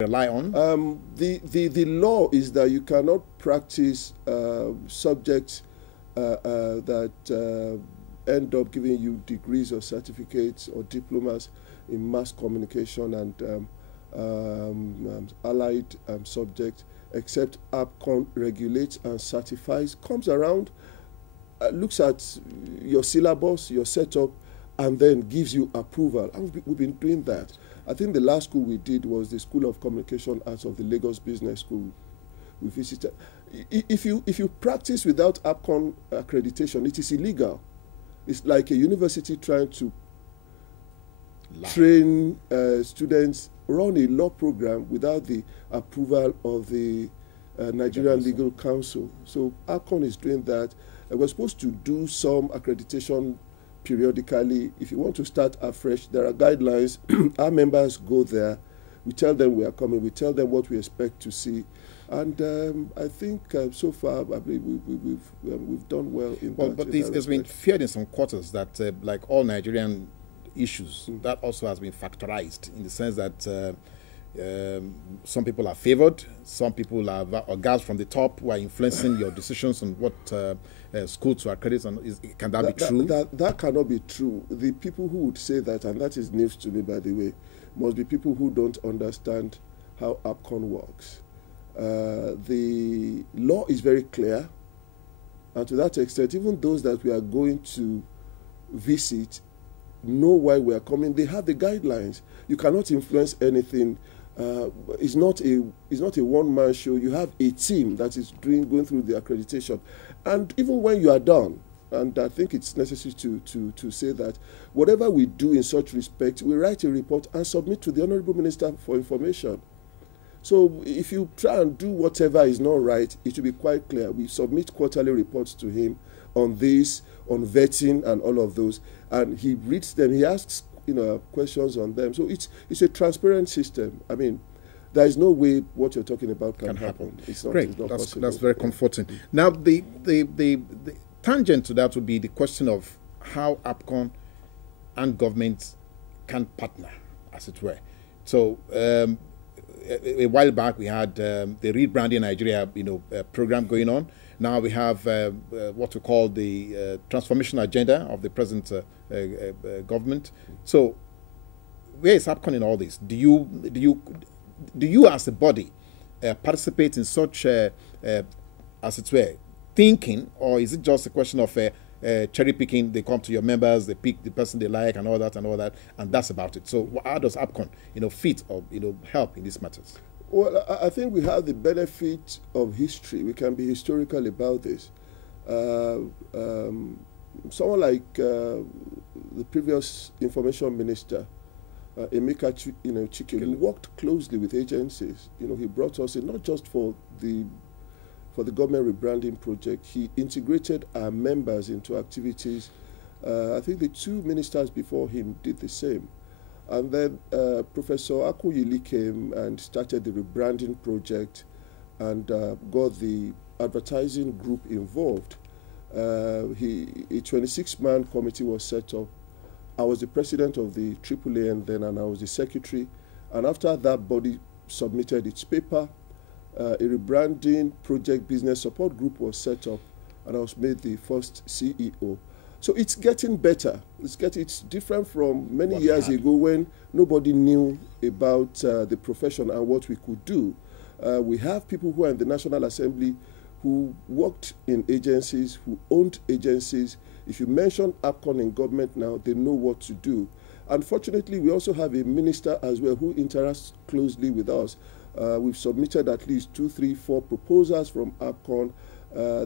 rely on? The law is that you cannot practice subjects that end up giving you degrees or certificates or diplomas in mass communication and allied subjects, except Apcon regulates and certifies, comes around, looks at your syllabus, your setup, and then gives you approval. And we've been doing that. I think the last school we did was the School of Communication Arts of the Lagos Business School. We visited. If you practice without Apcon accreditation, it is illegal. It's like a university trying to train students, run a law program without the approval of the Nigerian Legal Council. So Apcon is doing that. We're supposed to do some accreditation periodically. If you want to start afresh, there are guidelines. Our members go there. We tell them we are coming. We tell them what we expect to see. And I think so far, I believe we've done well in that. But there's been feared in some quarters that, like all Nigerian issues, that also has been factorized in the sense that some people are favored, some people are guys from the top who are influencing your decisions on what school to accredit. Can that be true? That cannot be true. The people who would say that, and that is news to me, by the way, must be people who don't understand how Apcon works. The law is very clear, and to that extent, even those that we are going to visit know why we are coming. They have the guidelines. You cannot influence anything. It's not a one-man show. You have a team that is going through the accreditation, and even when you are done, and I think it's necessary to say that whatever we do in such respect, we write a report and submit to the Honourable Minister for information. So if you try and do whatever is not right, it should be quite clear. We submit quarterly reports to him on this, on vetting and all of those, and he reads them. He asks questions on them. So it's a transparent system. I mean, there is no way what you're talking about can happen. It's not, great. It's not possible. That's very comforting. Now, the tangent to that would be the question of how Apcon and government can partner, as it were. So a while back we had the Rebranding Nigeria program going on. Now we have what we call the transformation agenda of the present government. So where is Apcon in all this? Do you as a body participate in such as it were thinking, or is it just a question of cherry picking? They come to your members, they pick the person they like and all that, and that's about it. So how does Apcon fit or help in these matters? Well, I think we have the benefit of history. We can be historical about this. Someone like the previous information minister, Emeka Chike, who worked closely with agencies. He brought us in not just for the government rebranding project. He integrated our members into activities. I think the two ministers before him did the same. And then Professor Akinwunmi came and started the rebranding project and got the advertising group involved. A 26-man committee was set up. I was the president of the AAAN then, and I was the secretary. And after that body submitted its paper, a rebranding project business support group was set up, and I was made the first CEO. So it's getting better. It's different from many years ago when nobody knew about the profession and what we could do. We have people who are in the National Assembly who worked in agencies, who owned agencies. If you mention Apcon in government now, they know what to do. Unfortunately, we also have a minister as well who interacts closely with us. We've submitted at least 2, 3, 4 proposals from Apcon.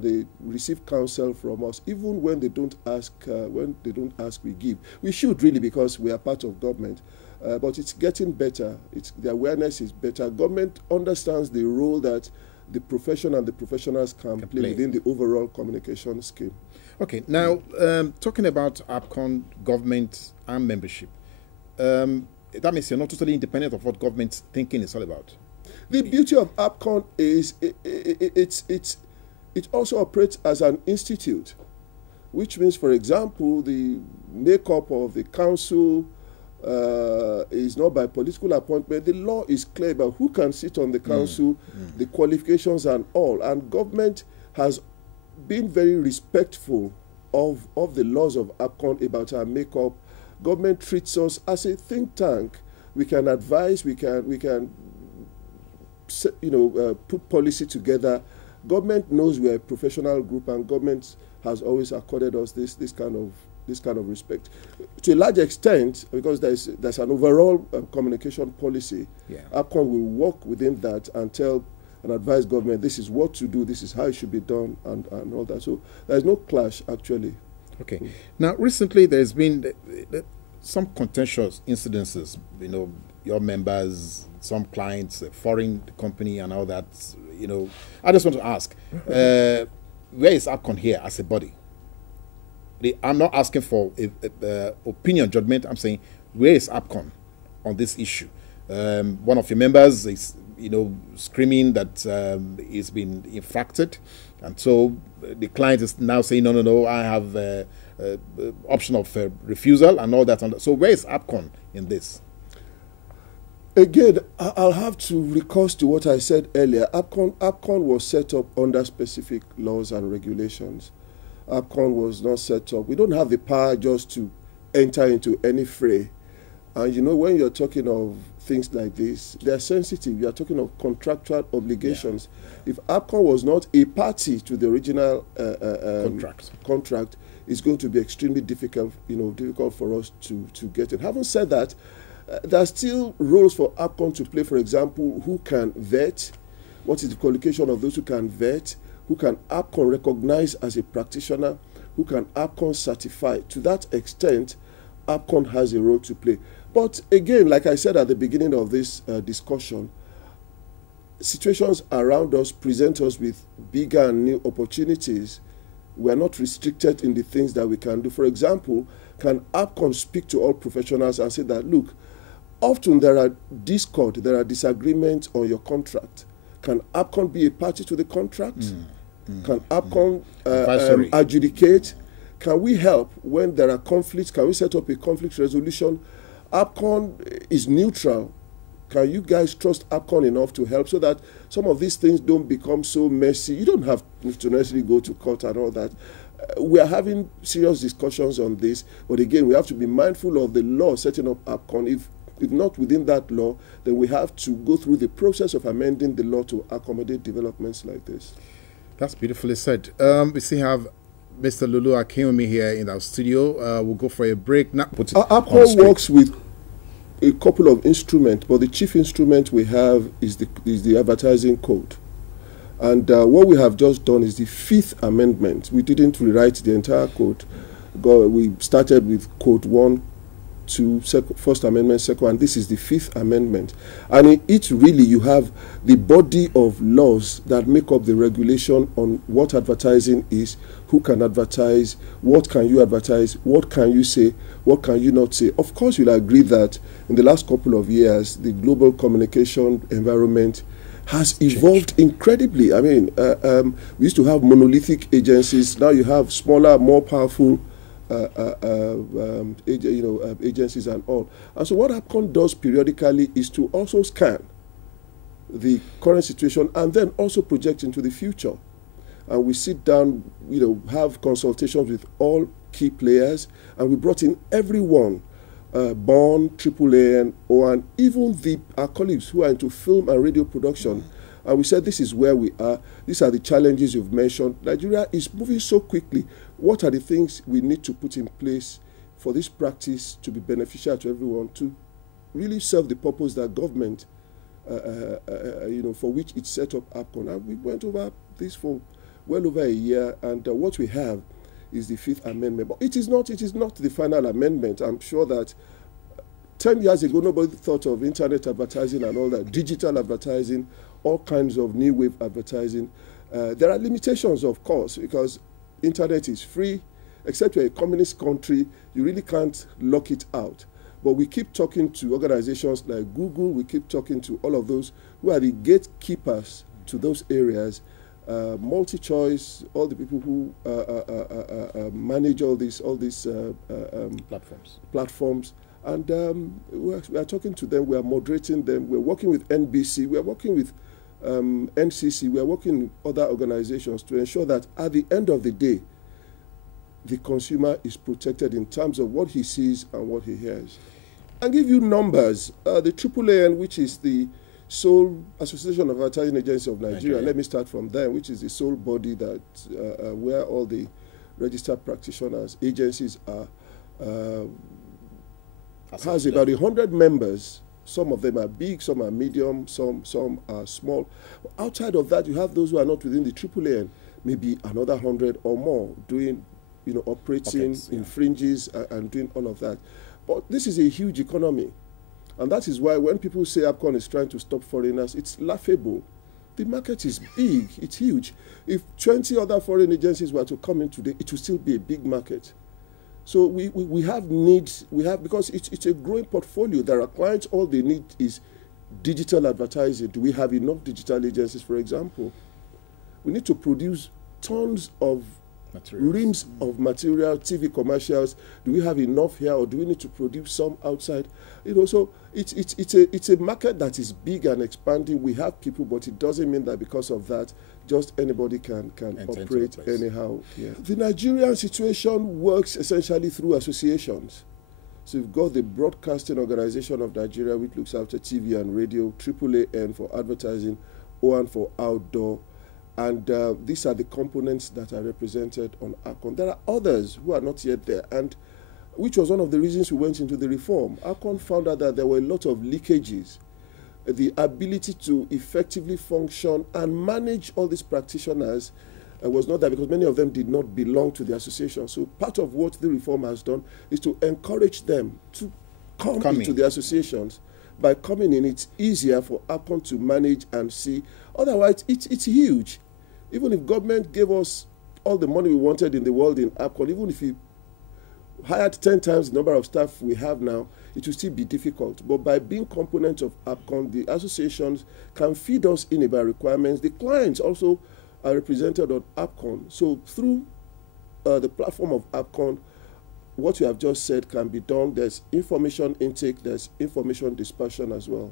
They receive counsel from us. Even when they don't ask, we give. We should really, because we are part of government. But it's getting better. The awareness is better. Government understands the role that the profession and the professionals can play within the overall communication scheme. Okay, now talking about Apcon, government and membership, that means you're not totally independent of what government's thinking is all about. The beauty of Apcon is it also operates as an institute, which means, for example, the makeup of the council, is not by political appointment. The law is clear about who can sit on the council, the qualifications and all. And government has been very respectful of the laws of Apcon about our makeup. Government treats us as a think tank. We can advise, we can put policy together. Government knows we are a professional group, and government has always accorded us this kind of respect. To a large extent, because there's an overall communication policy, Apcon will work within that and tell and advise government this is what to do, this is how it should be done, and all that. So there's no clash, actually. Okay. Now, recently there's been some contentious incidences, your members, some clients, a foreign company and all that, I just want to ask, where is Apcon here as a body? I'm not asking for opinion, judgment. I'm saying, where is Apcon on this issue? One of your members is, screaming that he's been infracted. And so the client is now saying, no, I have option of refusal and all that. So where is Apcon in this? Again, I'll have to recall to what I said earlier. Apcon was set up under specific laws and regulations. Apcon was not set up. We don't have the power just to enter into any fray. And when you're talking of things like this, they're sensitive. You're talking of contractual obligations. Yeah. If Apcon was not a party to the original contract, it's going to be extremely difficult for us to get it. Having said that, there are still roles for Apcon to play. For example, who can vet? What is the qualification of those who can vet? Who can Apcon recognize as a practitioner? Who can Apcon certify? To that extent, Apcon has a role to play. But again, like I said at the beginning of this discussion, situations around us present us with bigger and new opportunities. We are not restricted in the things that we can do. For example, can Apcon speak to all professionals and say that, look, often there are discord, there are disagreements on your contract. Can Apcon be a party to the contract? Can Apcon adjudicate? Can we help when there are conflicts? Can we set up a conflict resolution? Apcon is neutral. Can you guys trust Apcon enough to help so that some of these things don't become so messy? You don't have to necessarily go to court and all that. We are having serious discussions on this, but again, we have to be mindful of the law setting up Apcon. If not within that law, then we have to go through the process of amending the law to accommodate developments like this. That's beautifully said. We still have Mr. Lulu Akinwunmi here in our studio. We'll go for a break. Now, Apcon works with a couple of instruments, but the chief instrument we have is the advertising code. And what we have just done is the 5th amendment. We didn't rewrite the entire code. We started with code 1, 2, First Amendment, second, and this is the 5th amendment. And in it really you have the body of laws that make up the regulation on what advertising is, who can advertise, what can you advertise, what can you say, what can you not say. Of course, you'll agree that in the last couple of years, the global communication environment has evolved incredibly. I mean, we used to have monolithic agencies. Now you have smaller, more powerful agencies and all. And so what Apcon does periodically is to also scan the current situation and then also project into the future. And we sit down, have consultations with all key players, and we brought in everyone, Bond, AAA, and OAN, even our colleagues who are into film and radio production. And we said, this is where we are. These are the challenges you've mentioned. Nigeria is moving so quickly. What are the things we need to put in place for this practice to be beneficial to everyone, to really serve the purpose that government, for which it set up Apcon? And we went over this for well over a year, and what we have is the 5th amendment. But it is not the final amendment. I'm sure that 10 years ago, nobody thought of internet advertising and all that, digital advertising, all kinds of new wave advertising. There are limitations, of course, because internet is free. Except you're a communist country, you really can't lock it out. But we keep talking to organizations like Google, we keep talking to all of those who are the gatekeepers to those areas, MultiChoice, all the people who manage all these platforms. And we are talking to them, we are moderating them, we're working with NBC, we are working with NCC, we are working with other organizations to ensure that at the end of the day, the consumer is protected in terms of what he sees and what he hears. I'll give you numbers. The AAAN, which is the sole Association of Advertising Agencies of Nigeria, let me start from there, which is the sole body that where all the registered practitioners, agencies are, has about 100 members. Some of them are big, some are medium, some are small. Outside of that, you have those who are not within the AAAN, maybe another 100 or more doing, operating in fringes and doing all of that. But this is a huge economy. And that is why when people say Apcon is trying to stop foreigners, it's laughable. The market is big, it's huge. If 20 other foreign agencies were to come in today, it will still be a big market. So we have needs, because it's a growing portfolio. There are clients, all they need is digital advertising. Do we have enough digital agencies, for example? We need to produce tons of reams of material, TV commercials. Do we have enough here, or do we need to produce some outside? So it's a market that is big and expanding. We have people, but it doesn't mean that because of that, just anybody can operate anyhow. Yeah. The Nigerian situation works essentially through associations. So you've got the Broadcasting Organization of Nigeria, which looks after TV and radio, AAAN for advertising, OAN for outdoor. And these are the components that are represented on Apcon. There are others who are not yet there, and which was one of the reasons we went into the reform. Apcon found out that there were a lot of leakages. The ability to effectively function and manage all these practitioners was not there, because many of them did not belong to the association. So part of what the reform has done is to encourage them to come into the associations. By coming in, it's easier for Apcon to manage and see. Otherwise, it's huge. Even if government gave us all the money we wanted in the world in Apcon, even if we hired 10 times the number of staff we have now, it will still be difficult. But by being components of Apcon, the associations can feed us in about requirements. The clients also are represented on Apcon. So through the platform of Apcon, what you have just said can be done. There's information intake, there's information dispersion as well.